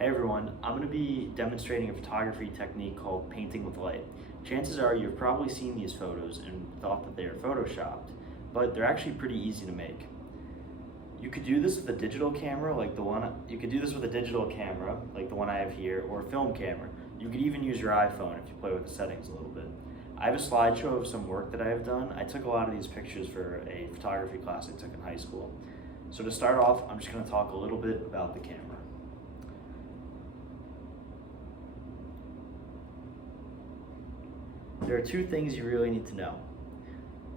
Hey everyone, I'm going to be demonstrating a photography technique called painting with light. Chances are you've probably seen these photos and thought that they are photoshopped, but they're actually pretty easy to make. You could do this with a digital camera like the one I have here, or a film camera. You could even use your iPhone if you play with the settings a little bit. I have a slideshow of some work that I have done. I took a lot of these pictures for a photography class I took in high school. So to start off, I'm just going to talk a little bit about the camera. There are two things you really need to know: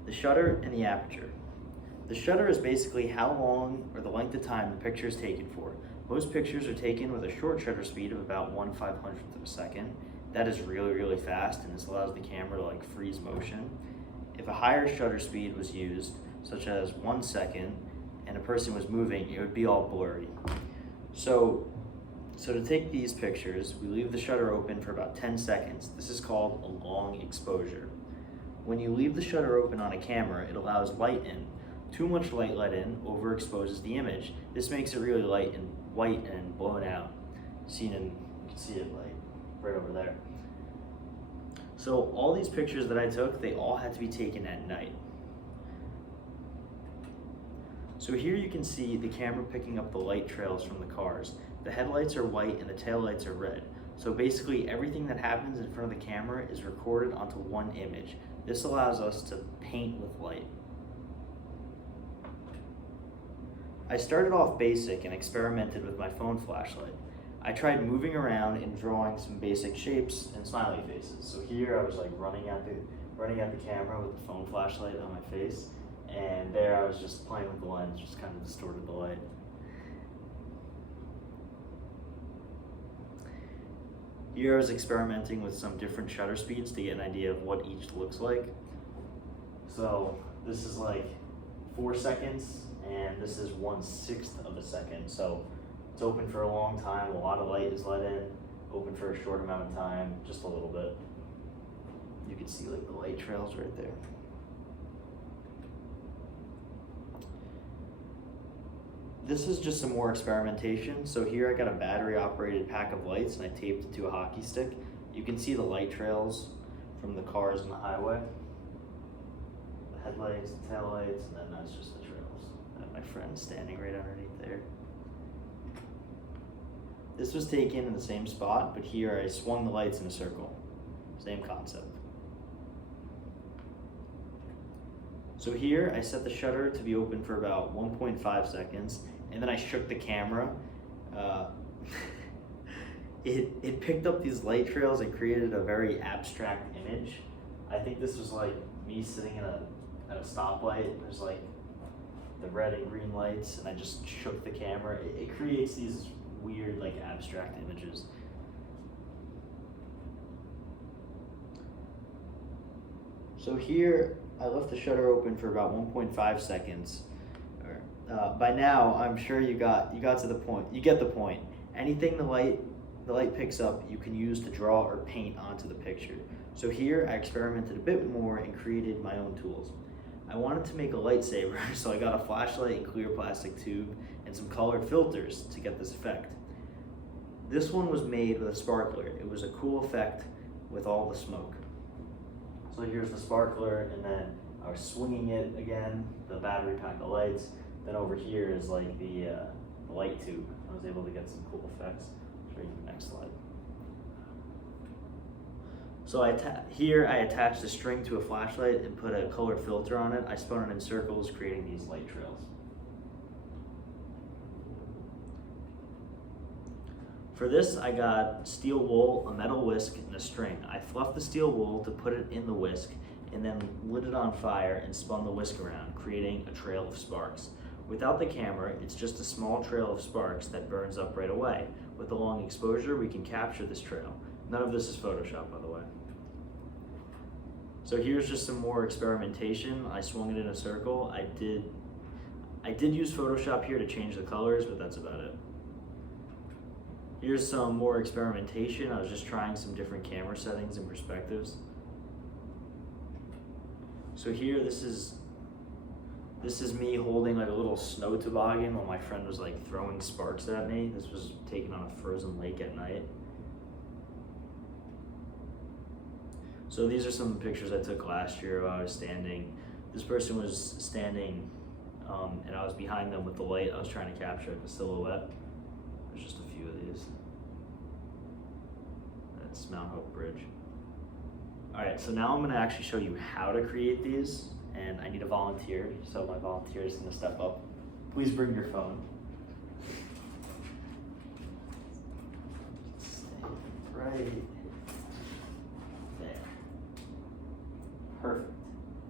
the shutter and the aperture. The shutter is basically how long or the length of time the picture is taken for. Most pictures are taken with a short shutter speed of about 1/500th of a second. That is really fast, and this allows the camera to freeze motion. If a higher shutter speed was used, such as 1 second, and a person was moving, it would be all blurry. So to take these pictures, we leave the shutter open for about 10 seconds. This is called a long exposure. When you leave the shutter open on a camera, it allows light in. Too much light let in overexposes the image. This makes it really light and white and blown out. You can see it right over there. So all these pictures that I took, they all had to be taken at night. So here you can see the camera picking up the light trails from the cars. The headlights are white and the taillights are red. So basically everything that happens in front of the camera is recorded onto one image. This allows us to paint with light. I started off basic and experimented with my phone flashlight. I tried moving around and drawing some basic shapes and smiley faces. So here I was running at the camera with the phone flashlight on my face, and there I was just playing with the lens, just kind of distorted the light. Here I was experimenting with some different shutter speeds to get an idea of what each looks like. So this is 4 seconds, and this is 1/6 of a second. So it's open for a long time, a lot of light is let in, open for a short amount of time, just a little bit. You can see the light trails right there. This is just some more experimentation. So here I got a battery operated pack of lights and I taped it to a hockey stick. You can see the light trails from the cars on the highway. The headlights, the taillights, and then that's just the trails. I have my friend standing right underneath there. This was taken in the same spot, but here I swung the lights in a circle. Same concept. So here I set the shutter to be open for about 1.5 seconds, and then I shook the camera. It picked up these light trails and created a very abstract image. I think this was me sitting at a stoplight. There's the red and green lights, and I just shook the camera. It creates these weird abstract images. So here I left the shutter open for about 1.5 seconds. By now, I'm sure you got to the point. You get the point. Anything the light picks up, you can use to draw or paint onto the picture. So here I experimented a bit more and created my own tools. I wanted to make a lightsaber, so I got a flashlight and clear plastic tube and some colored filters to get this effect. This one was made with a sparkler. It was a cool effect with all the smoke. So here's the sparkler, and then I was swinging it again, the battery pack of lights. Then over here is the light tube. I was able to get some cool effects. Show you the next slide. So here I attached a string to a flashlight and put a colored filter on it. I spun it in circles, creating these light trails. For this, I got steel wool, a metal whisk, and a string. I fluffed the steel wool to put it in the whisk, and then lit it on fire and spun the whisk around, creating a trail of sparks. Without the camera, it's just a small trail of sparks that burns up right away. With a long exposure, we can capture this trail. None of this is Photoshop, by the way. So here's just some more experimentation. I swung it in a circle. I did use Photoshop here to change the colors, but that's about it. Here's some more experimentation. I was just trying some different camera settings and perspectives. So here, this is This is me holding like a little snow toboggan while my friend was like throwing sparks at me. This was taken on a frozen lake at night. So these are some pictures I took last year while I was standing. This person was standing and I was behind them with the light. I was trying to capture the silhouette. There's just a few of these. That's Mount Hope Bridge. All right, so now I'm gonna actually show you how to create these, and I need a volunteer, so my volunteer is gonna step up. Please bring your phone. Stay right there. Perfect.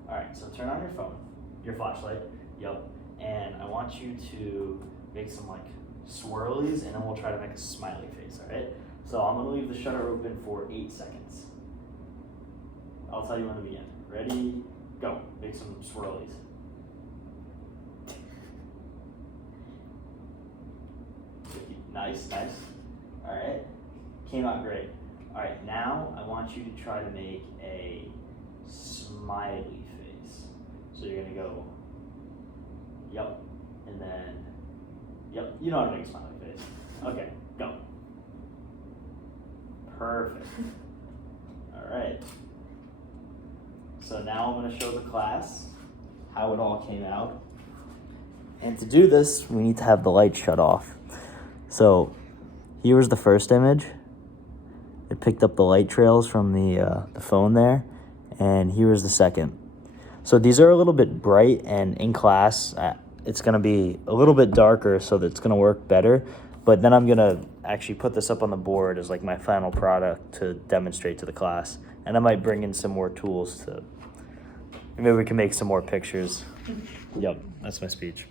All right, so turn on your phone, your flashlight, yep, and I want you to make some like swirlies, and then we'll try to make a smiley face, all right? So I'm gonna leave the shutter open for 8 seconds. I'll tell you when to begin. Ready, go. Make some swirlies. Nice, nice. All right, came out great. All right, now I want you to try to make a smiley face. So you're gonna go, yep, and then, yep, you know how to make a smiley face. Okay, go. Perfect. All right. So now I'm gonna show the class how it all came out. And to do this, we need to have the light shut off. So here was the first image. It picked up the light trails from the phone there. And here is the second. So these are a little bit bright, and in class, it's gonna be a little bit darker so that it's gonna work better. But then I'm gonna actually put this up on the board as like my final product to demonstrate to the class. And I might bring in some more tools to, maybe we can make some more pictures. Yep, that's my speech.